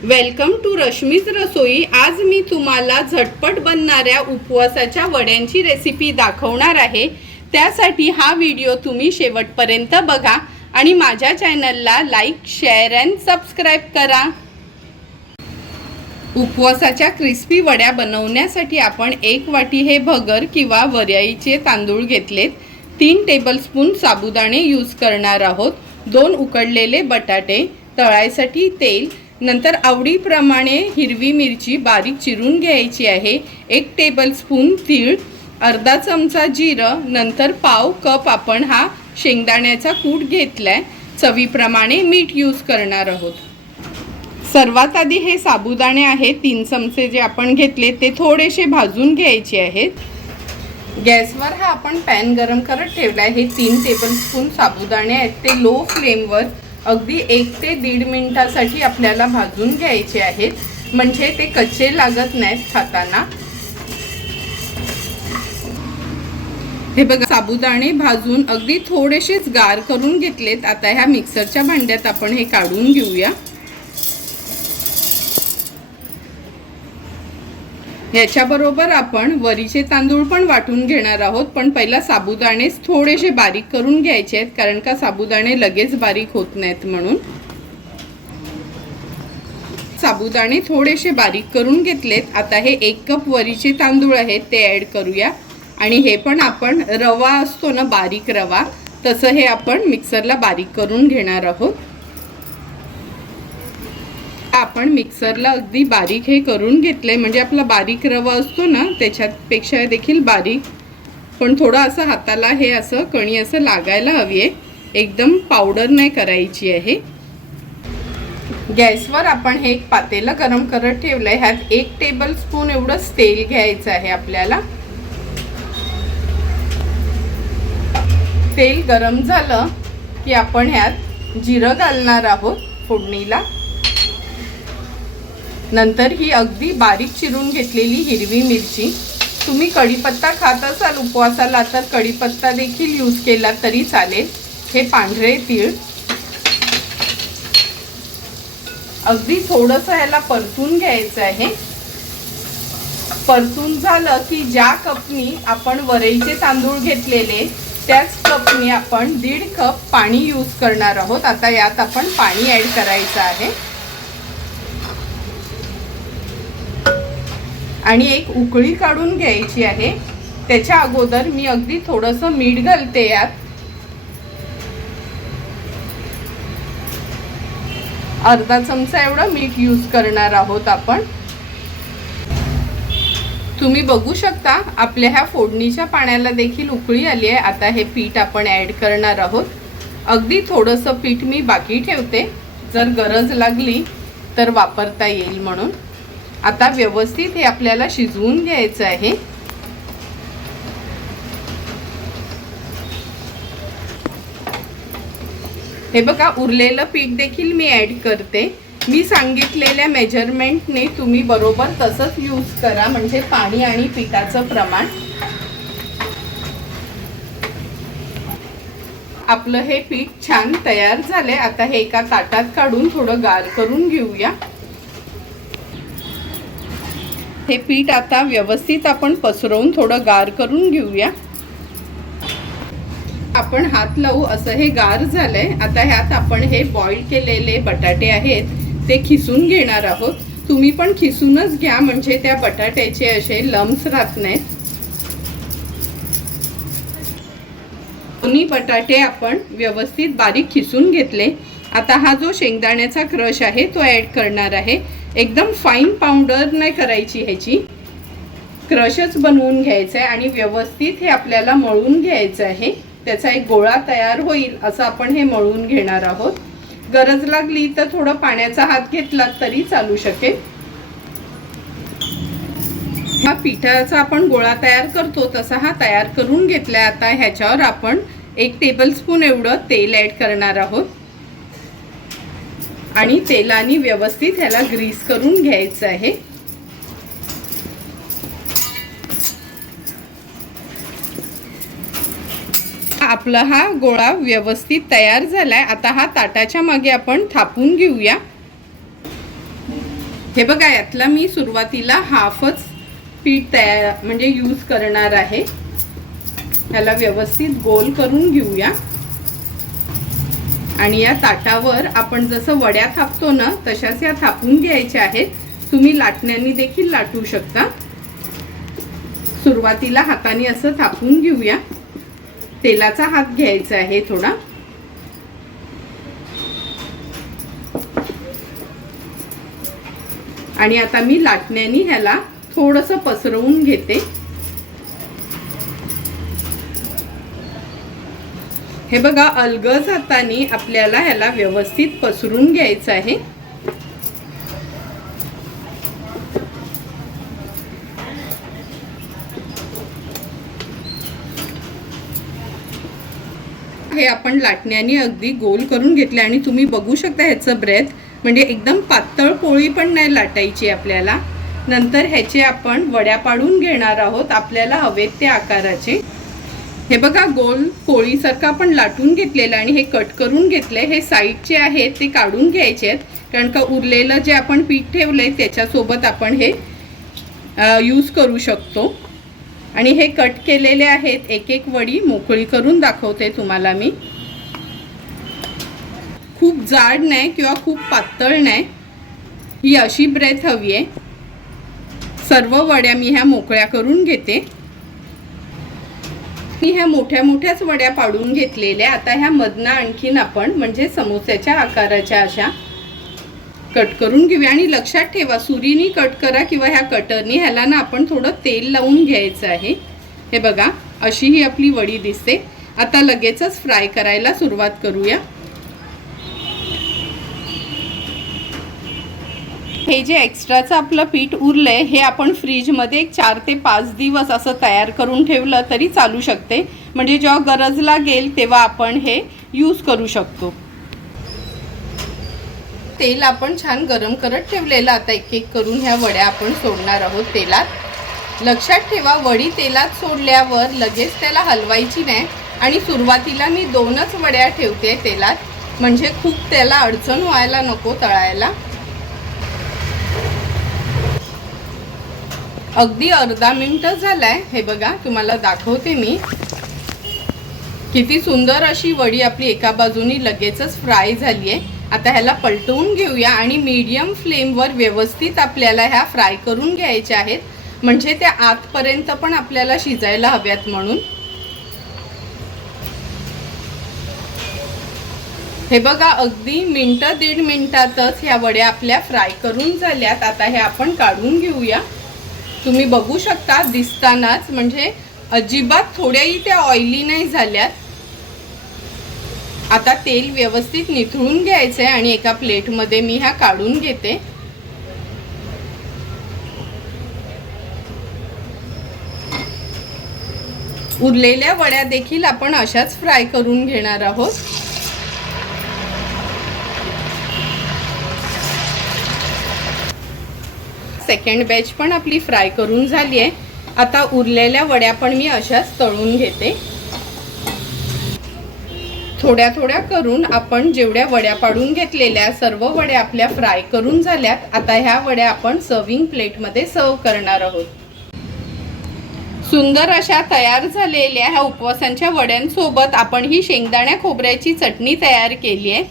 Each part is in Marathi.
वेलकम टू रश्मीज रसोई. आज मी तुम्हाला झटपट बनणाऱ्या उपवासाच्या वड्यांची रेसिपी दाखवणार आहे. त्यासाठी हा व्हिडिओ तुम्ही शेवटपर्यंत बघा आणि माझ्या चॅनलला लाईक शेअर अँड सबस्क्राईब करा. उपवासाच्या क्रिस्पी वड्या बनवण्यासाठी आपण एक वाटी हे भगर किंवा वऱ्याईचे तांदूळ घेतलेत. तीन टेबलस्पून साबुदाणे यूज करणार आहोत. दोन उकडलेले बटाटे तळायसाठी तेल नंतर आवडीप्रमाणे हिरवी मिरची बारीक चिरून घ्यायची आहे. एक टेबलस्पून तीळ अर्धा चमचा जिरं नंतर पाव कप आपण हा शेंगदाण्याचा कूट घेतला आहे चवीप्रमाणे मीठ यूज करणार आहोत. सर्वात आधी हे साबुदाणे आहेत तीन चमचे जे आपण घेतले ते थोडेसे भाजून घ्यायचे आहेत. गॅसवर हा आपण पॅन गरम करत ठेवला आहे हे तीन टेबलस्पून साबुदाणे आहेत. ते लो फ्लेमवर अगदी एक ते दीड मिनिटासाठी आपल्याला भाजून घ्यायचे आहेत. म्हणजे ते कच्चे लागत नाहीत खाताना. हे बघा साबुदाणे भाजून अगदी थोडेसेच गार करून घेतलेत. आता ह्या मिक्सरच्या भांड्यात आपण हे काढून घेऊया. ह्याच्याबरोबर आपण वरीचे तांदूळ पण वाटून घेणार आहोत पण पहिला साबुदाणेच थोडेसे बारीक करून घ्यायचे आहेत कारण का साबुदाणे लगेच बारीक होत नाहीत म्हणून. साबुदाणे थोडेसे बारीक करून घेतलेत. आता हे एक कप वरीचे तांदूळ आहेत ते ॲड करूया. आणि हे पण आपण रवा असतो ना बारीक रवा तसं हे आपण मिक्सरला बारीक करून घेणार आहोत. आपण मिक्सरला अगदी बारीक हे करून घेतलंय. म्हणजे आपला बारीक रवा असतो ना त्याच्यापेक्षा देखील बारीक. पण थोडं असं हाताला हे असं कणी असं लागायला हवी आहे एकदम पावडर नाही करायची आहे. गॅसवर आपण हे एक पातेलं गरम करत ठेवलं आहे ह्यात एक टेबल स्पून एवढंच तेल घ्यायचं आहे आपल्याला. तेल गरम झालं की आपण ह्यात जिरं घालणार आहोत फोडणीला. नंतर ही अगदी बारीक चिरून घेतलेली हिरवी मिरची. तुम्ही कढीपत्ता खात असाल उपवासाला तर कढीपत्ता देखील यूज केला तरी चालेल. हे पांढरे तीळ. अगदी थोडंसं ह्याला परतून घ्यायचं आहे. परतून झालं की ज्या कपनी आपण वरईचे तांदूळ घेतलेले त्याच कपनी आपण दीड कप पाणी यूज करणार आहोत. आता यात आपण पाणी ॲड करायचं आहे. आणि एक उकळी काढून घ्यायची आहे. त्याच्या अगोदर मी अगदी थोडंसं मीठ घालते यात. अर्धा चमचा एवढं मीठ यूज करणार आहोत आपण. तुम्ही बघू शकता आपल्या ह्या फोडणीच्या पाण्याला देखील उकळी आली आहे. आता हे पीठ आपण ॲड करणार आहोत. अगदी थोडंसं पीठ मी बाकी ठेवते. जर गरज लागली तर वापरता येईल म्हणून. आता व्यवस्थित हे आपल्याला शिजवून घ्यायचं आहे. हे बघा उरलेलं पीठ देखील मी ॲड करते. मी सांगितलेल्या मेजरमेंटने तुम्ही बरोबर तसंच यूज करा म्हणजे पाणी आणि पिठाचं प्रमाण. आपलं हे पीठ छान तयार झालंय. आता हे एका ताटात काढून थोडं गार करून घेऊया. हे पीठ आता व्यवस्थित आपण पसरवून थोडं गार करून घेऊया. आपण हात लावू असं हे गार झालंय. आता ह्यात आपण हे बॉईल केलेले बटाटे आहेत ते खिसून घेणार आहोत. तुम्ही पण खिसूनच घ्या म्हणजे त्या बटाट्याचे असे लम्स राहत नाहीत. दोन्ही बटाटे आपण व्यवस्थित बारीक खिसून घेतले. आता हा जो शेंगदाण्याचा क्रश आहे तो ॲड करणार आहे. एकदम फाईन पावडर नाही करायची ह्याची. क्रशच बनवून घ्यायचं आहे आणि व्यवस्थित हे आपल्याला मळून घ्यायचं आहे. त्याचा एक गोळा तयार होईल असं आपण हे मळून घेणार आहोत. गरज लागली तर थोडं पाण्याचा हात घेतला तरी चालू शकेल. हा पिठाचा आपण गोळा तयार करतो तसा हा तयार करून घेतला आता ह्याच्यावर आपण एक टेबलस्पून एवढं तेल ॲड करणार आहोत. आणि तेलाने व्यवस्थित ह्याला ग्रीस करून घ्यायचं आहे. आपला हा गोळा व्यवस्थित तयार झालाय. आता हा ताटाच्या मागे आपण थापून घेऊया. हे बघा यातला मी सुरुवातीला हाफच पीठ तयार म्हणजे यूज करणार आहे. ह्याला व्यवस्थित गोल करून घेऊया. आणि या ताटावर आपण जसं वड्या थापतो ना तशाच या थापून घ्यायच्या आहेत. तुम्ही लाटण्यांनी देखील लाटू शकता. सुरुवातीला हाताने असं थापून घेऊया. तेलाचा हात घ्यायचा आहे थोडा. आणि आता मी लाटण्यानी ह्याला थोडंसं पसरवून घेते. हे बघा अलगज हाताने आपल्याला ह्याला व्यवस्थित पसरून घ्यायचं आहे. हे आपण लाटण्याने अगदी गोल करून घेतले आणि तुम्ही बघू शकता ह्याचं ब्रेथ म्हणजे एकदम पातळ पोळी पण नाही लाटायची आपल्याला. नंतर ह्याचे आपण वड्या पाडून घेणार आहोत आपल्याला हवेत त्या आकाराचे. हे बघा गोल पोळीसारखा आपण लाटून घेतलेलं आणि हे कट करून घेतले हे साईडचे आहेत ते काढून घ्यायचे आहेत. कारण का उरलेलं जे आपण पीठ ठेवलंय त्याच्यासोबत आपण हे यूज करू शकतो. आणि हे कट केलेले आहेत एक एक वडी. मोकळी करून दाखवते तुम्हाला मी. खूप जाड नाही किंवा खूप पातळ नाही. ही अशी ब्रेथ हवी आहे. सर्व वड्या मी ह्या मोकळ्या करून घेते. मी ह्या मोठ्या मोठ्याच वड्या पाडून घेतलेल्या. आता ह्या मधनं आणखीन आपण म्हणजे समोस्याच्या आकाराच्या अशा कट करून घेऊया. आणि लक्षात ठेवा सुरीनी कट करा किंवा ह्या कटरनी ह्याला ना आपण थोडं तेल लावून घ्यायचं आहे. हे बघा अशी ही आपली वडी दिसते. आता लगेचच फ्राय करायला सुरुवात करूया. हे जे एक्स्ट्राचं आपलं पीठ उरलंय हे आपण फ्रीजमध्ये एक चार ते पाच दिवस असं तयार करून ठेवलं तरी चालू शकते. म्हणजे जेव्हा गरज लागेल तेव्हा आपण हे यूज करू शकतो. तेल आपण छान गरम करत ठेवलेलं आता एक एक करून ह्या वड्या आपण सोडणार आहोत तेलात. लक्षात ठेवा वडी तेलात सोडल्यावर लगेच त्याला हलवायची नाही आणि सुरुवातीला मी दोनच वड्या ठेवते तेलात. म्हणजे खूप त्याला अडचण व्हायला नको तळायला. अगदी अर्धा मिनिट झालाय. हे बघा तुम्हाला दाखवते मी. किती सुंदर अशी वडी आपली एका बाजूनी लगेचच फ्राय झाली आहे आता ह्याला पलटवून घेऊया आणि मीडियम फ्लेमवर व्यवस्थित आपल्याला ह्या फ्राय करून घ्यायच्या आहेत. म्हणजे त्या आतपर्यंत पण आपल्याला शिजायला हव्यात म्हणून. हे बघा अगदी मिनटं दीड मिनटातच ह्या वड्या आपल्या फ्राय करून झाल्यात. आता हे आपण काढून घेऊया. तुम्ही बघू शकता दिसतानाच. म्हणजे अजिबात थोड्याही त्या ऑइली नाही झाल्यात. आता तेल व्यवस्थित निथळून घ्यायचं आहे आणि एका प्लेटमध्ये मी ह्या काढून घेते. उरलेल्या वड्या देखील आपण अशाच फ्राय करून घेणार आहोत. सेकंड बॅच पण आपली फ्राय करून झाली आहे. आता उरलेल्या वड्या पण मी अशाच तळून घेते. थोड्या थोड्या करून आपण जेवढ्या वड्या पाडून घेतलेल्या सर्व वड्या आपल्या फ्राय करून झाल्यात. आता ह्या वड्या आपण सर्विंग प्लेटमध्ये सर्व करणार आहोत. सुंदर अशा तयार झालेल्या ह्या उपवासांच्या वड्यांसोबत आपण ही शेंगदाण्या खोबऱ्याची चटणी तयार केली आहे.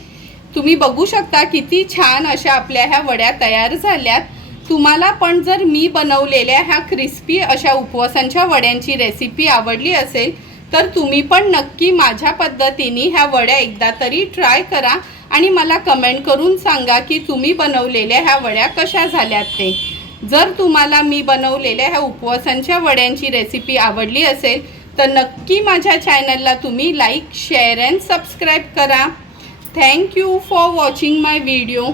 तुम्ही बघू शकता किती छान अशा आपल्या ह्या वड्या तयार झाल्यात. तुम्हाला पण जर मी बनवलेल्या ह्या क्रिस्पी अशा उपवासांच्या वड्यांची रेसिपी आवडली असेल तर तुम्ही पण नक्की माझ्या पद्धतीने ह्या वड्या एकदा तरी ट्राय करा आणि मला कमेंट करून सांगा की तुम्ही बनवलेल्या ह्या वड्या कशा झाल्यात ते. जर तुम्हाला मी बनवलेल्या ह्या उपवासांच्या वड्यांची रेसिपी आवडली असेल तर नक्की माझ्या चॅनलला तुम्ही लाईक शेअर अँड सबस्क्राईब करा. Thank you for watching my video